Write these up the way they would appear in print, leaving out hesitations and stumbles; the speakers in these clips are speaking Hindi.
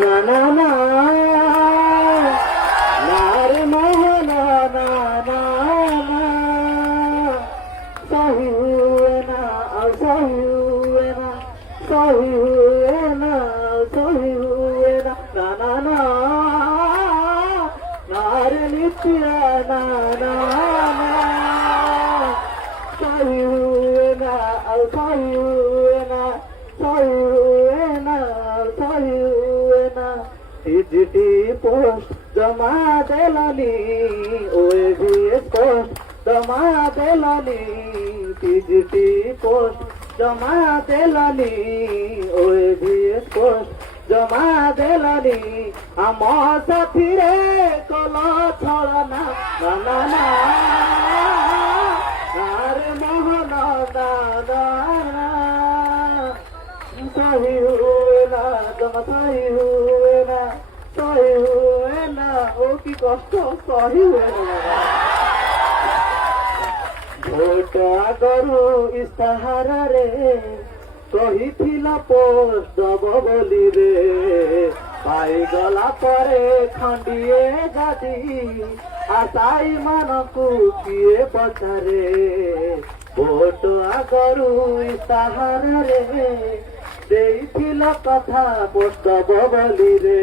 না না না না রে মোহন না না না सही हुए ना सही हुए ना सही हुए ना सही हुए ना ना ना ना नारे नित्या ना ना ना सही हुए ना सही हुए ना सही हुए ना सही हुए ना चिट्ठी पोस्ट जमा देलनी ओए भी पोस्ट जमा देलनी चिट्ठी पोस्ट जमा देलनी ओए भी पोस्ट जमा देलनी आम साथी रे कल छलना ना ना ना अरे मोहन दादा सही हुए ना जमा सही हुए ना सही हुए ना ओ की कष्ट सही हुए ना ভোট আগରୁ ইস্তাহাରରେ କହିଥିଲା ପୋଷ୍ଟ ଦବ ବୋଲି ରେ ପାଇଗଲା ପରେ ଖଣ୍ଡିଏ ଗାଦି ଆଶାୟୀ ମାନଙ୍କୁ କିଏ ପଚାରେ ଭୋଟ আগରୁ ଇସ୍ତାହାରରେ ଦେଇଥିଲା କଥା ପୋଷ୍ଟ ଦବ ବୋଲି ରେ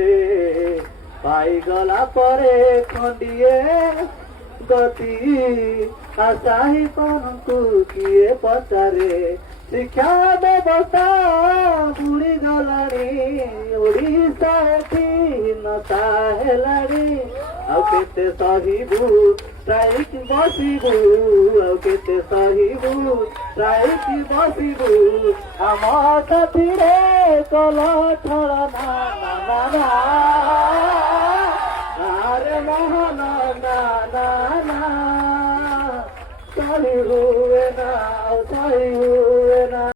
ପାଇଗଲା ପରେ ଖଣ୍ଡିଏ गति आशाही को किए पचारे शिक्षा व्यवस्था बुड़ी गलानी ओडिशा नशा हेलानी आउ केते सहिबू स्ट्राइक बसिबू आउ केते सहिबू स्ट्राइक बसिबू आम साथी रे कल छलना ना ना ना अरे मोहन ना ना ना सही हुए ना सही हुए